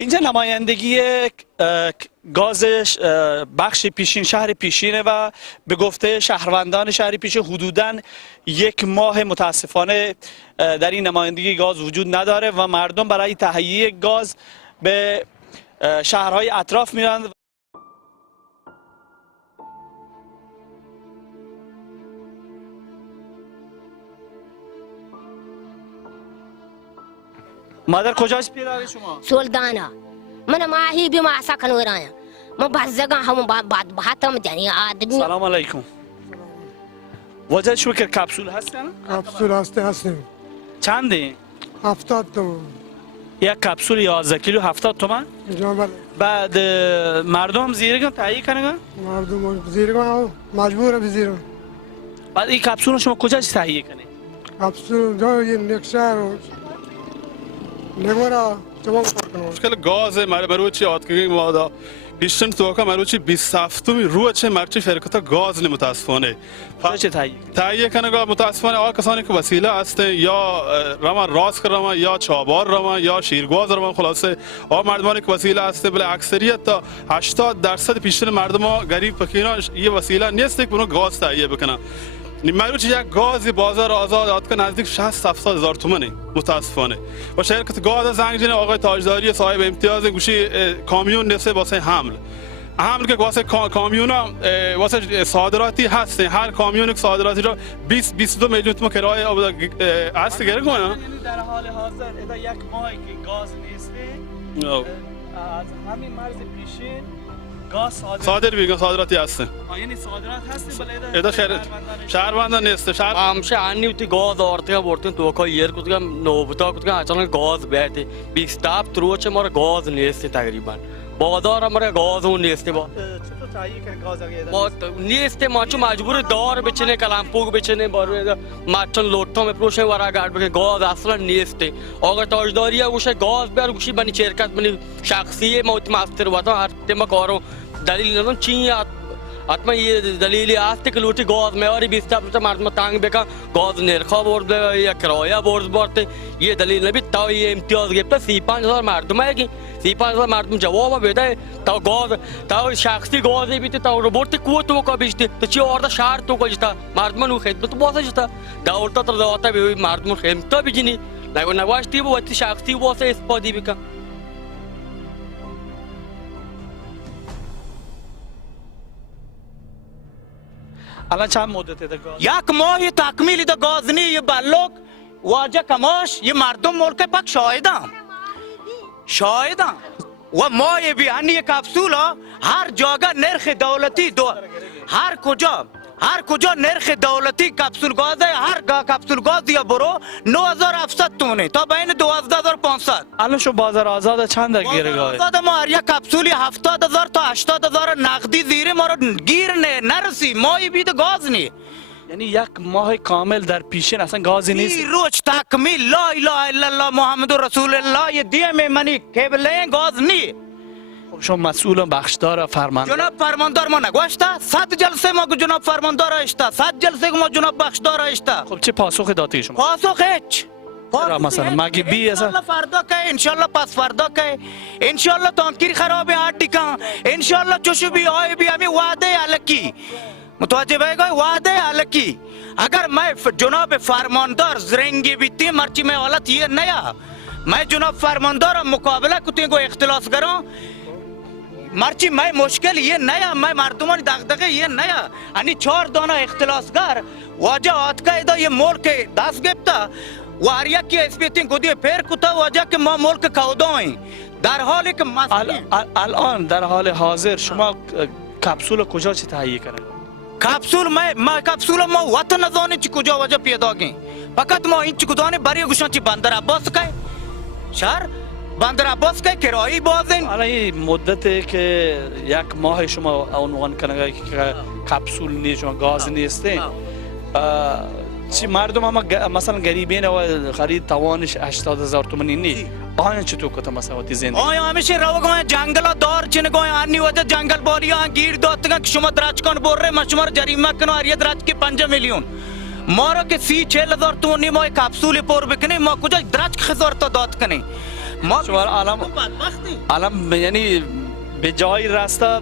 اینجا نمایندگی گاز بخش پیشین شهر پیشینه و به گفته شهروندان شهر پیشین حدوداً 1 ماه متاسفانه در این نمایندگی گاز وجود نداره و مردم برای تهیه گاز به شهرهای اطراف میرند. مادر کجاست پیراری شما؟ سلطانه من ماهی بی ما سکن ورایا ما بس جگہ هم بعد بحثم یعنی آدمی. سلام علیکم. وجه شو که کپسول هستن؟ کپسول هستیم. چنده؟ 70 تومن. یک کپسول 11 کیلو 70 تومن؟ بله. بعد مردم زیرگان تهیه کنن؟ مردم زیرگان مجبوره بزیرن. بعد این کپسول شما کجا تهیه کنید؟ کپسول جای یک شهر نگورا تمام کنم. مشکل گاز مروچی آتگی مادا بیشتر توکا مروچی 27 روچه مرچی فرکتا گاز متاسفانه. چه تهیه کنه گاز متاسفانه آ کسانی که وسیله هستن یا رما راست رما یا چابار رما یا شیرگاز رما خلاصه آ مردمانی که وسیله هسته بله اکثریت تا 80% بیشتر مردم ها غریب فقیران یه وسیله نیست که اونو گاز تهیه بکنن. مروچی یک گاز بازار آزاد آتکا نزدیک 60-70 هزار تومنه متاسفانه و شرکت گاز زنگجین آقای تاجداری صاحب امتیاز گوشی کامیون نسه واسه حمل که واسه کامیون ها واسه صادراتی هستن هر کامیون که صادراتی را 20-22 میلیون تومان کرایه هست گره کنه. در حال حاضر ادا 1 ماه که گاز نیسته از همین مرز پیشین گاز صادراتی هستن. یعنی صادرات هستن بله ادا شهروندان نیست. همشه انی اوتی گاز آرتیه بردن تو که یر کدوم نوبتا کدوم اچانک گاز بیاته 27 روچه مار گاز نیست تقریبا بازار مار گاز اون نیست با چطور تهیه کنه گاز ما نیست ما چون مجبور دار بچینه کلامپوگ بچینه بارو ماچن لوٹو میں پروشے ورا گاڑ بگه گاز اصلا نیست اگر تاجداری گوشه گاز بیار گوشی بنی شرکت بنی شخصی موت ماستر وتا هر تم کارو دلیل ندون چی اتما یه دلیلی است که لوٹی گاز میاری 20 مردم تانگ بکن گاز نرخا برد یا کرایه برد یه دلیل نبی تا یه امتیاز گرفته 35,000 مردم هایی 35,000 مردم جواب بده تا گاز تا شخصی گازی بیته تا روبوت کو تو کا بیشته تو چی آورده شهر تو کجتا مردم نو خدمت واسه جتا دولت تر دولت به مردم خدمت بجنی نواشتی بو وقتی شخصی واسه استفاده بکن. الان چند مدته ده گاز؟ 1 ماه تکمیلی ده گاز نی یه بلوک واجه کماش یه مردم ملک پاک شاهدم و ماه بیانی یه کپسول هر جاگه نرخ دولتی هر کجا نرخ دولتی کپسول گاز هر کپسول گاز یا برو 9700 تومنه تا بین 12500. الان شو بازار آزاد چند گیره گاهه؟ آزاد ما هر یک کپسولی 70,000 تا 80,000 نقدی زیر ما رو گیر نرسی ماهی بید گاز نی. یعنی 1 ماه کامل در پیشین اصلا گازی نیست. روز تکمیل لا اله الا الله محمد رسول الله یه دیم منی کبله گاز نی. خب شما مسئول بخشدار فرماندار جناب فرماندار ما نگوشته 100 جلسه ما جناب فرماندار اشتا 100 جلسه ما جناب بخشدار اشتا. خب چه پاسخ دادی شما؟ پاسخ هیچ مثلا مگه بی اصلا انشالله فردا که انشالله پس فردا که انشالله تانکیر خراب هات ٹکا انشالله چوشو بی های بی ہمیں وعده الکی متوجه بگوی وعده الکی اگر میں جناب فرماندار زرنگی بیتی مرچی میں حالت یہ نیا میں جناب فرماندار مقابلہ کتی کو اختلاس کروں مرچی میں مشکل یہ نیا میں مردمان دغدغه یہ نیا انی 4 دانه اختلاسگر واجه آتکا ایدا یہ ملک دست گفتا و هر یکی اسپیتین گودی پیر کتا واجه که ما ملک کوداییم در حالی که الان در حال حاضر شما کپسول کجا چه تهیه کنید؟ کپسول ما وطن نزانی چی کجا واجه پیدا گیم فقط ما این چی کدانه بری گوشان چی بندر عباس که شهر بندر عباس که کرایی بازین. الان این مدتی که 1 ماه شما عنوان کنید که کپسول نیست شما گاز نیسته چی مردم اما مثلا غریبین و خرید توانش 80,000 تومانی نی آیا چطور کتا مساواتی زندگی؟ آیا همیشه رو گویا جنگل دار چنه گویا آنی وجه جنگل باریا گیر دادتگا که شما دراج کن بره ما شما جریمه کنو هر یه دراج که 5 میلیون ما رو که 30-40 هزار تومانی ما کپسول پر بکنیم ما کجا دراج خزار تا داد کنیم ما شما الان بدبختیم. الان یعنی به جای راستا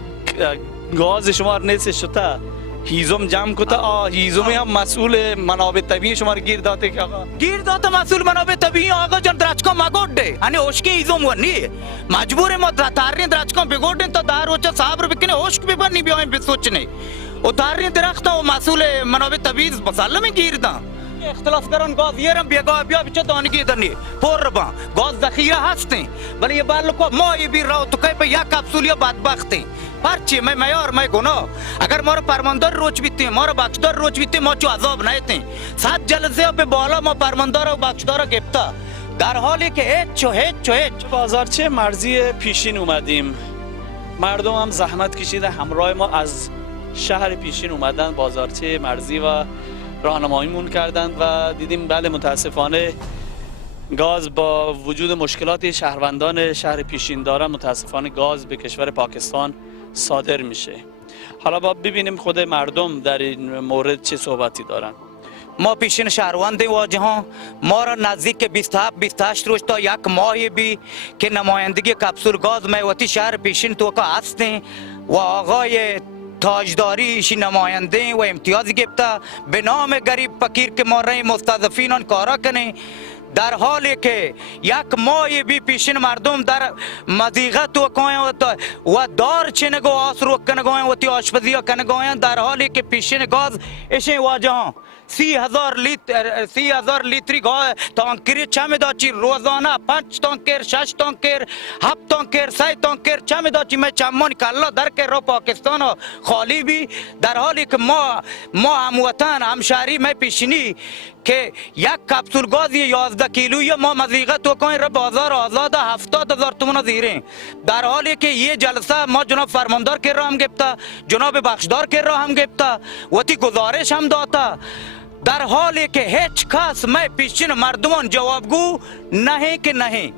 گاز شما نیست شده هیزم جمع کتا هیزمی هم مسئول منابع طبیعی شما رو گیر داده که آقا گیر داده مسئول منابع طبیعی آقا جان درچکا مگوده هنی اشکی ایزم ونی مجبور ما تارین درچکا بگوده تا دار وچا صاحب رو بکنه اشک ببنی بیایم بسوچنه و تارین درخت و مسئول منابع طبیعی مسلم گیر دان اختلاف کرن گاز یرم بیا بچه دانگی دنی پر با گاز ذخیره هستیم ولی یه بار لکو ما یه بیر راو تو که به یک کپسول بدبختیم پرچی میں میار میں گناه اگر ما رو فرماندار روچ بیتیم ما رو بخشدار روچ بیتیم ما چو عذاب نیتیم 100 جلسه به بالا ما فرماندار و بخشدار گرفتا در حالی که هیچ بازارچه مرزی پیشین اومدیم مردم هم زحمت کشیده همراه ما از شهر پیشین اومدن بازارچه مرزی و راهنماییمون کردند و دیدیم بله متاسفانه گاز با وجود مشکلات شهروندان شهر پیشین دارن متاسفانه گاز به کشور پاکستان صادر میشه. حالا با ببینیم خود مردم در این مورد چه صحبتی دارن. ما پیشین شهروند واجه ها ما را نزدیک 27-28 روز تا یک ماهی بی که نمایندگی کپسول گاز میوتی شهر پیشین تو که هستیم و آقای تاجداری ایشی نماینده و امتیازی گرفته به نام گریب فقیر که ما رای مستضعفینان کارا کنه در حالی که یک ماه بی پیشین مردم در مضیقت و دار چنگو آسرو کنگوین و تی آشپزی کنگوین در حالی که پیشین گاز ایشین واجه ها 30,000 لیتری گاز تانکری چمه داچی روزانه 5 تانکر 6 تانکر 7 تانکر 3 تانکر چمه داچی میں چمان کلا در که رو پاکستان خالی بی در حالی که ما هموطن همشهری میں پیشینی که یک کپسول گاز 11 کیلویی ما مضیقت و کوین را بازار آزاد 70,000 تومان زیرین در حالی که یه جلسه ما جناب فرماندار که را هم گفتا جناب بخشدار که را هم گفتا و تی گزارش هم داتا در حالی که هیچ کس میں پیشین مردمان جوابگو نہیں که نہیں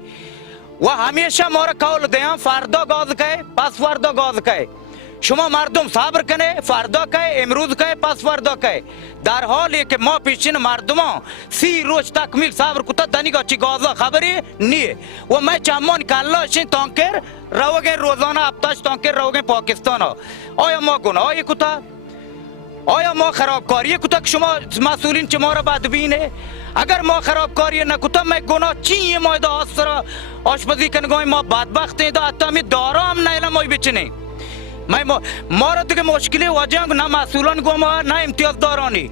و همیشه ما را قول دیم فردا گاز که پس فردا گاز که شما مردم صبر کنه فردا که امروز که پس فردا که در حالی که ما پیشین مردمان 30 روز تکمیل صبر کتا دنیگا چی گازا خبری نیه و میں چمان کلاشین تانکر روگه روزانه 7 تانکر روگه پاکستان ها آیا ما گناهی کتا آیا ما خرابکاری کتا که شما مسئولین چه ما را بدبینه اگر ما خرابکاری نکتا میں گناه چیه ما دا آسرا آشپزی کنگوی ما بدبخت دا حتی همی دارا هم نیلا مای بچنه ما را تو که مشکلی واجه هم نه مسئولان گوما نه امتیاز دارانی